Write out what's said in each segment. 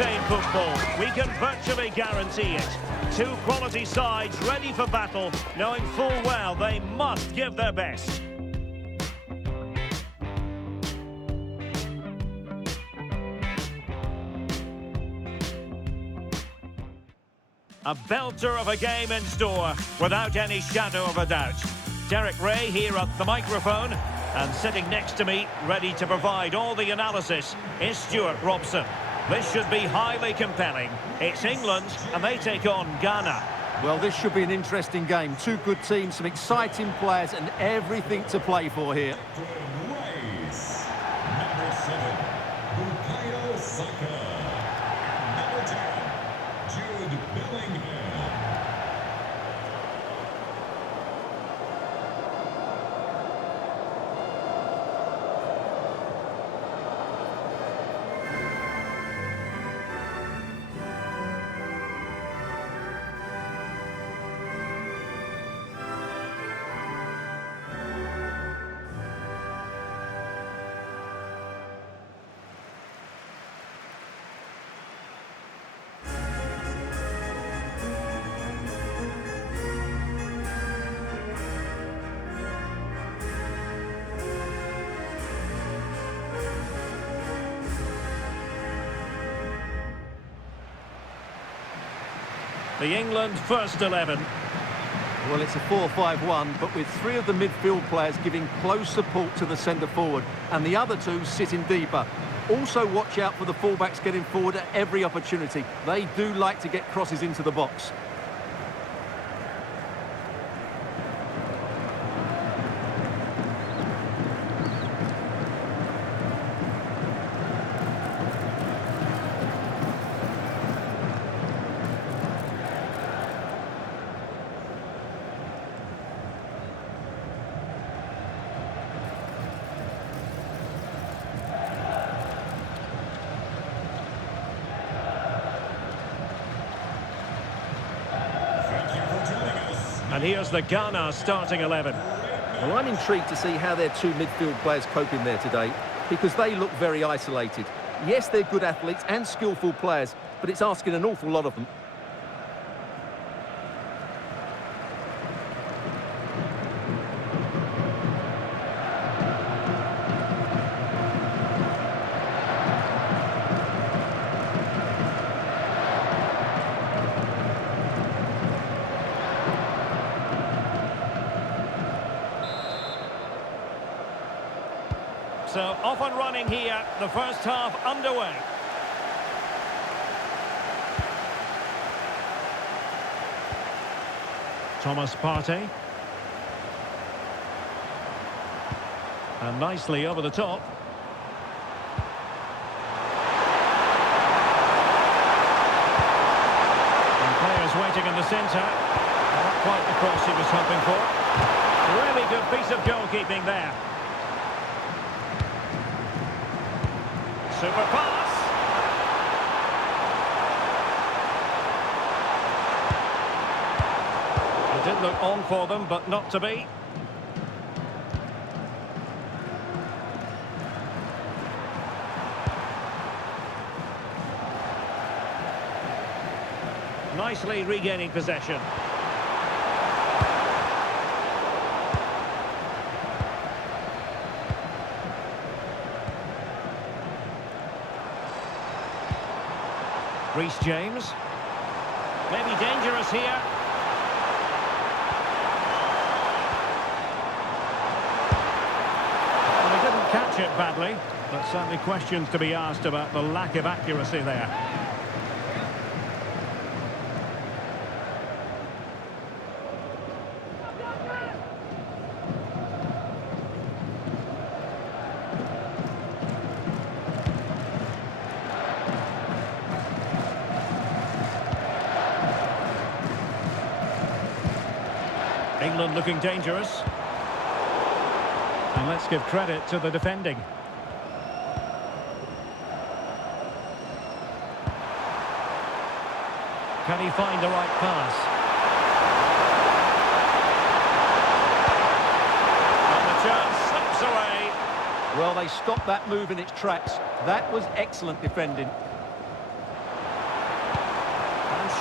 entertain football. We can virtually guarantee it. Two quality sides ready for battle, knowing full well they must give their best. A belter of a game in store, without any shadow of a doubt. Derek Ray here at the microphone, and sitting next to me, ready to provide all the analysis, is Stuart Robson. This should be highly compelling. It's England, and they take on Ghana. Well, this should be an interesting game. Two good teams, some exciting players, and everything to play for here. Race. Number 7, Bukayo Saka. Number 10, Jude Bellingham. The England first 11. Well, it's a 4-5-1, but with three of the midfield players giving close support to the centre forward, and the other two sitting deeper. Also watch out for the fullbacks getting forward at every opportunity. They do like to get crosses into the box. And here's the Ghana starting 11. Well, I'm intrigued to see how their two midfield players cope in there today, because they look very isolated. Yes, they're good athletes and skillful players, but it's asking an awful lot of them. So off and running here, the first half underway. Thomas Partey. And nicely over the top. And players waiting in the centre. Not quite the cross he was hoping for. Really good piece of goalkeeping there. Super pass. It did look on for them, but not to be. Nicely regaining possession. Reece James. Maybe dangerous here. Well, he didn't catch it badly, but certainly questions to be asked about the lack of accuracy there. England looking dangerous. And let's give credit to the defending. Can he find the right pass? And the chance slips away. Well, they stopped that move in its tracks. That was excellent defending.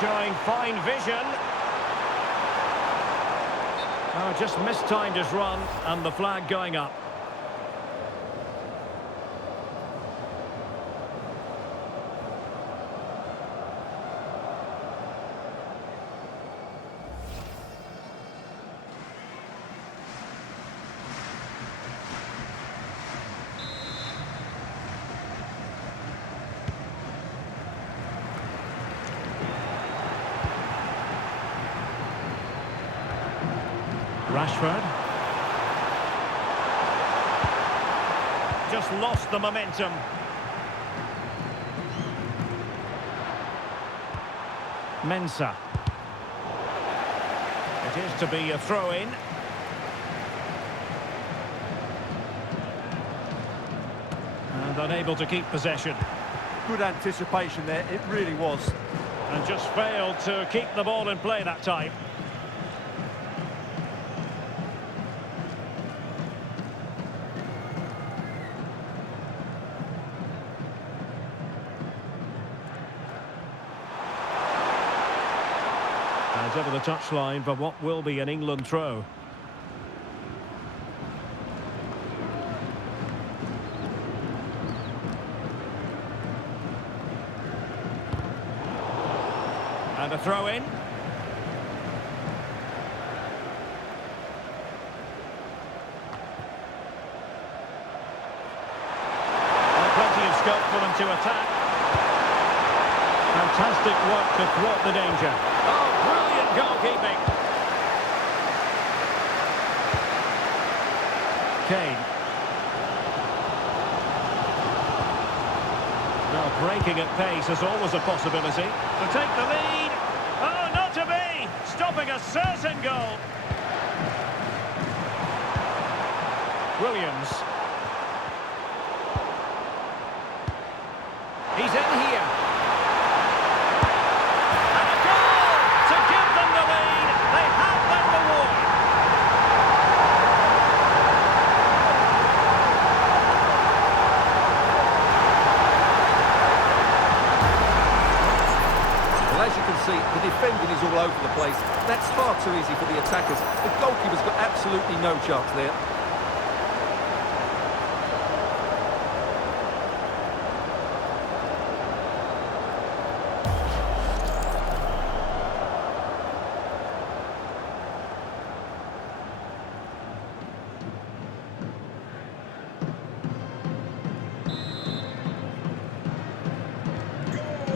showing fine vision. Oh, just mistimed his run, and the flag going up. Rashford. Just lost the momentum. Mensah. It is to be a throw-in. And unable to keep possession. Good anticipation there, it really was. And just failed to keep the ball in play that time. Over the touchline for what will be an England throw. And a throw in. And plenty of scope for them to attack. Fantastic work to thwart the danger. Oh, brilliant goalkeeping. Kane. Now breaking at pace is always a possibility. To take the lead. Oh, not to be! Stopping a certain goal. Williams. He's in here. The defending is all over the place. That's far too easy for the attackers. The goalkeeper's got absolutely no chance there.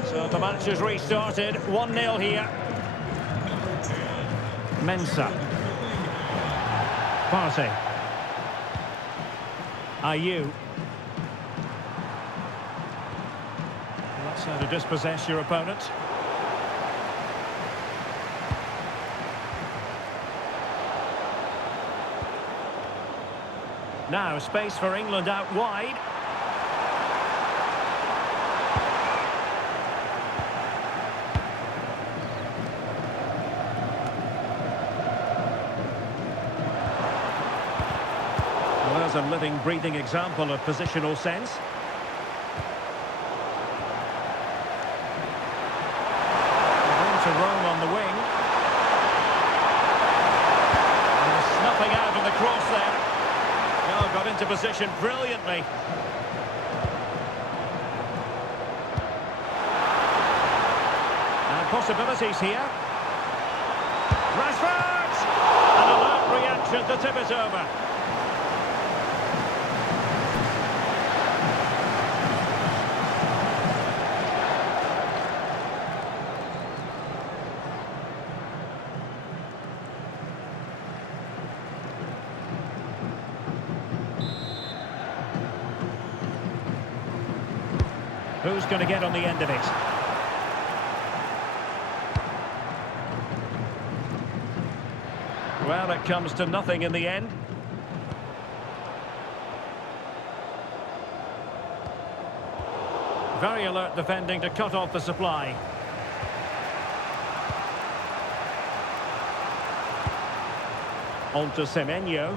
So the match has restarted. 1-0 here. Mensah. Partey. Ayew. That's how to dispossess your opponent. Now space for England out wide. A living, breathing example of positional sense. Room to roam on the wing. And snuffing out of the cross there. Oh, got into position brilliantly. And possibilities here. Rashford! An alert reaction to tip it over. Who's going to get on the end of it? Well, it comes to nothing in the end. Very alert defending to cut off the supply. On to Semenyo.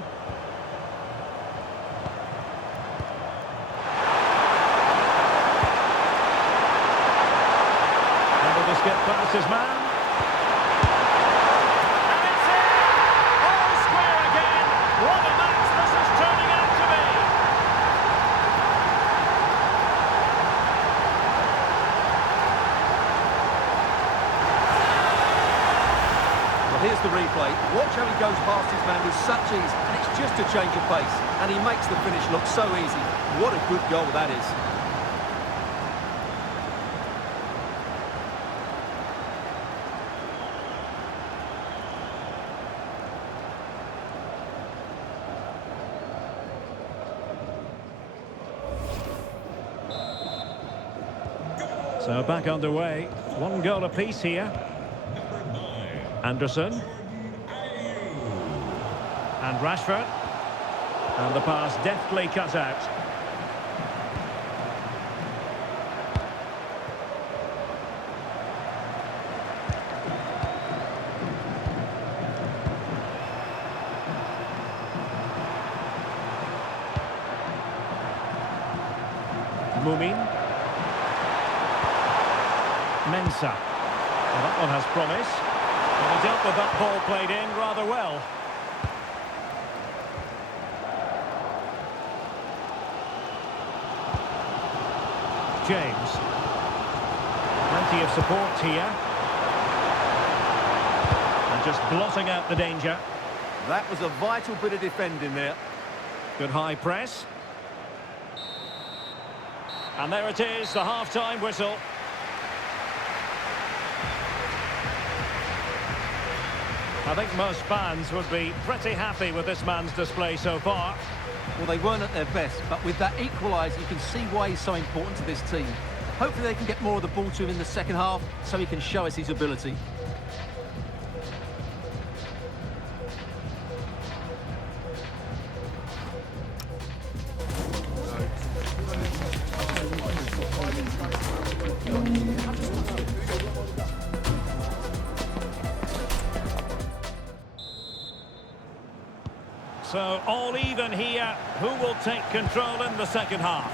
get past his man. And it's in! All square again. What a match this is turning out to be. Well, here's the replay. Watch how he goes past his man with such ease, and it's just a change of pace, and he makes the finish look so easy. What a good goal that is. So back underway. One goal apiece here. Anderson. And Rashford. And the pass deftly cut out. Mumin. Mensah. Well, that one has promise. And he dealt with that ball played in rather well. James. Plenty of support here. And just blotting out the danger. That was a vital bit of defending there. Good high press. And there it is, the half-time whistle. I think most fans would be pretty happy with this man's display so far. Well, they weren't at their best, but with that equaliser, you can see why he's so important to this team. Hopefully they can get more of the ball to him in the second half, so he can show us his ability. So all even here. Who will take control in the second half?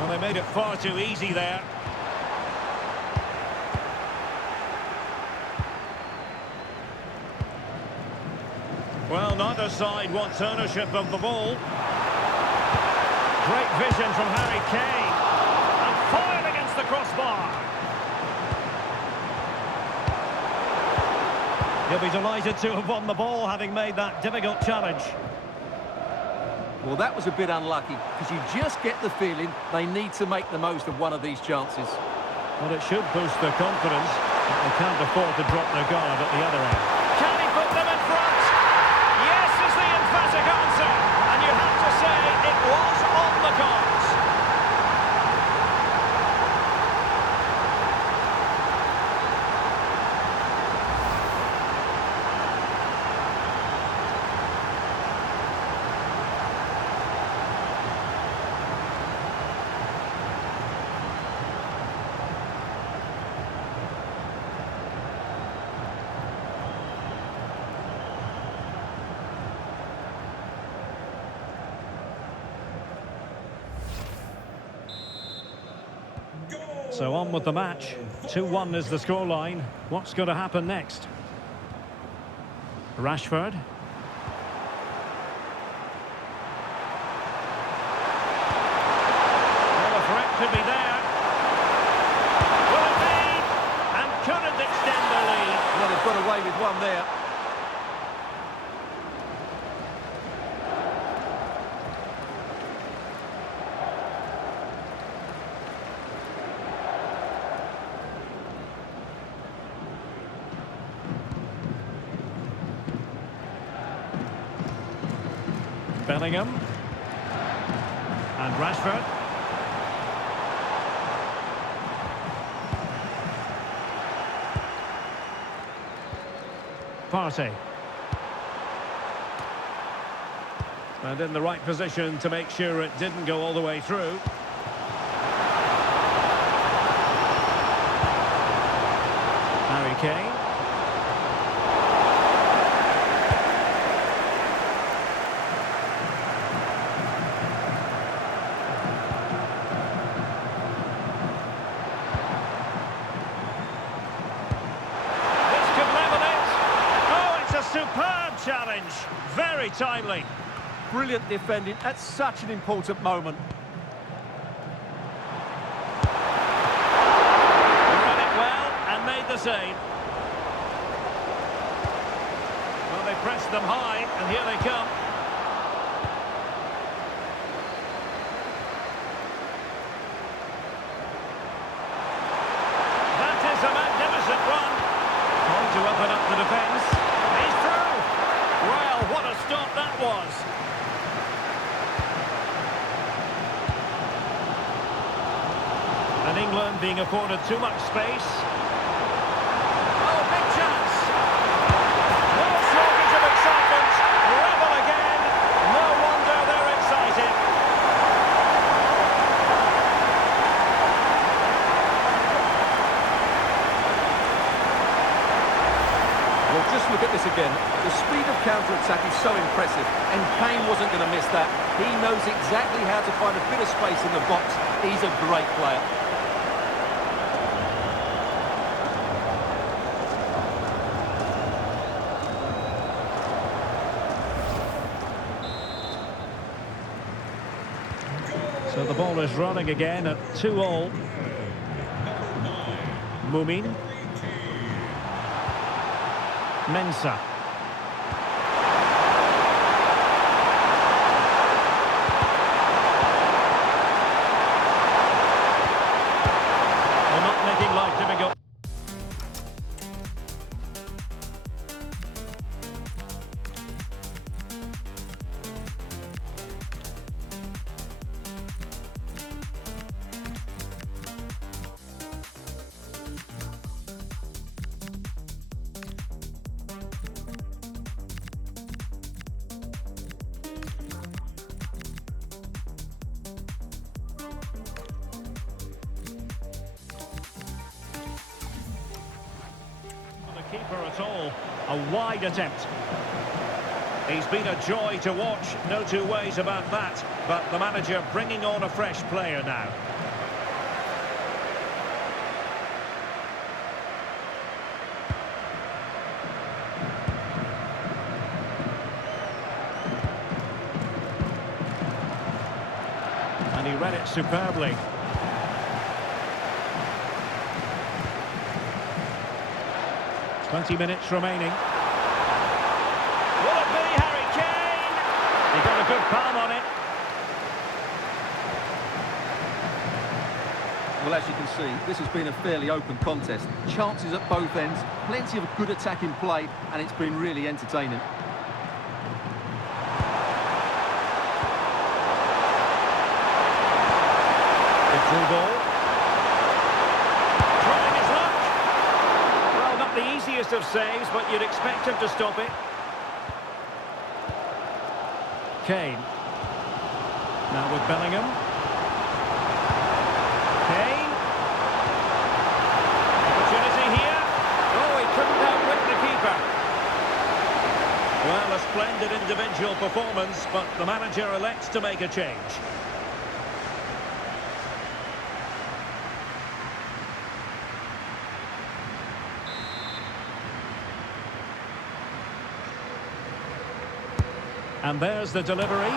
Well, they made it far too easy there. Well, neither side wants ownership of the ball. Great vision from Harry Kane. And fired against the crossbar. He'll be delighted to have won the ball, having made that difficult challenge. Well, that was a bit unlucky, because you just get the feeling they need to make the most of one of these chances. Well, it should boost their confidence, but they can't afford to drop their guard at the other end. Can he put them in front? Yes is the emphatic answer, and you have to say it was on the cards. So on with the match. 2-1 is the scoreline. What's going to happen next? Rashford. Well, the threat could be there. Will it be? And couldn't extend the lead. Well, they've got away with one there. Bellingham. And Rashford. Partey. And in the right position to make sure it didn't go all the way through. Harry Kane. superb challenge. Very timely. Brilliant defending at such an important moment. Read it well and made the save. Well, they pressed them high, and here they come. That is a magnificent run. Trying to open up the defence. He's through. Well, what a stop that was. And England being afforded too much space. Oh, big chance. No shortage of excitement. Level again. No wonder they're excited. Well, just look at this again. The speed of counter-attack is so impressive, and Kane wasn't going to miss that. He knows exactly how to find a bit of space in the box. He's a great player. So the ball is running again at 2-all. Mumin. Mensah. They're not making life difficult. Keeper at all. A wide attempt. He's been a joy to watch, no two ways about that. But the manager bringing on a fresh player now. And he read it superbly. "20 minutes remaining. Will it be Harry Kane? He got a good palm on it. Well, as you can see, this has been a fairly open contest. Chances at both ends, plenty of good attacking play, and it's been really entertaining. The through ball. Trying his luck. Well, not the easiest of saves, but you'd expect him to stop it. Kane. Now with Bellingham. Kane. Opportunity here. Oh, he couldn't outwit the keeper. Well, a splendid individual performance, but the manager elects to make a change. And there's the delivery.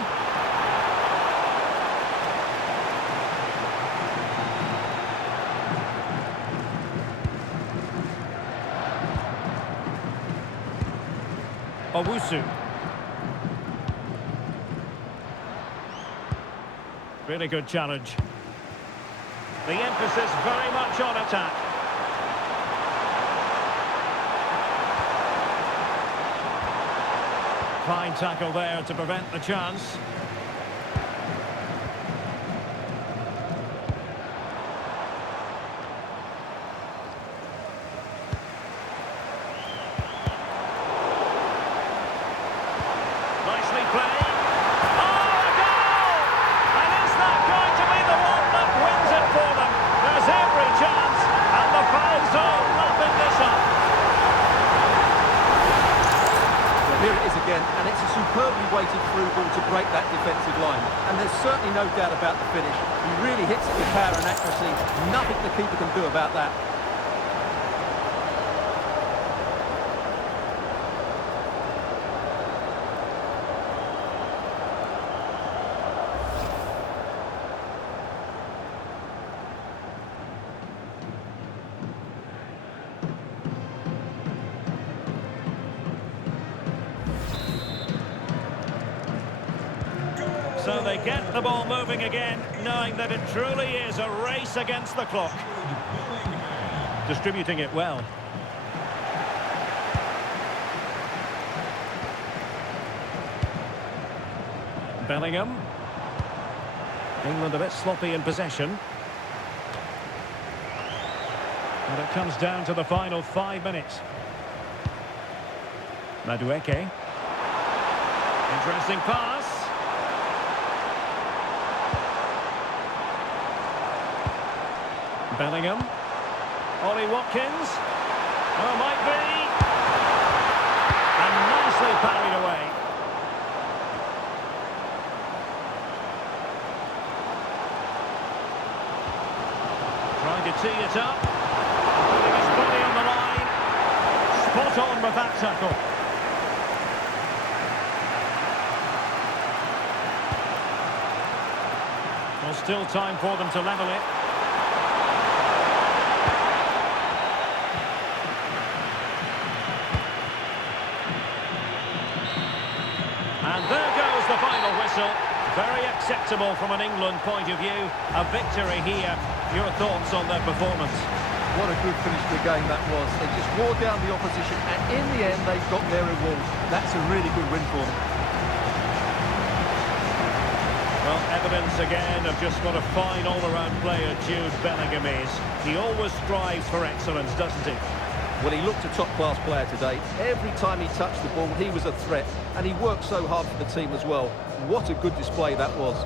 Owusu. Really good challenge. The emphasis very much on attack. Fine tackle there to prevent the chance. Nicely played. Oh, a goal! And is that going to be the one that wins it for them? There's every chance, and the fans are lapping this up. Here it is again, and it's a superbly weighted through ball to break that defensive line. And there's certainly no doubt about the finish. He really hits it with power and accuracy. Nothing the keeper can do about that. So they get the ball moving again, knowing that it truly is a race against the clock. Distributing it well. Bellingham. England a bit sloppy in possession. And it comes down to the final 5 minutes. Madueke. Interesting pass. Bellingham. Ollie Watkins. Oh, might be. And nicely parried away. Trying to tee it up. Putting his body on the line. Spot on with that tackle. Well, still time for them to level it. And there goes the final whistle. Very acceptable from an England point of view. A victory here. Your thoughts on their performance? What a good finish to the game that was. They just wore down the opposition, and in the end, they got their reward. That's a really good win for them. Well, evidence again of just what a fine all-around player Jude Bellingham is. He always strives for excellence, doesn't he? Well, he looked a top-class player today. Every time he touched the ball, he was a threat, and he worked so hard for the team as well. What a good display that was.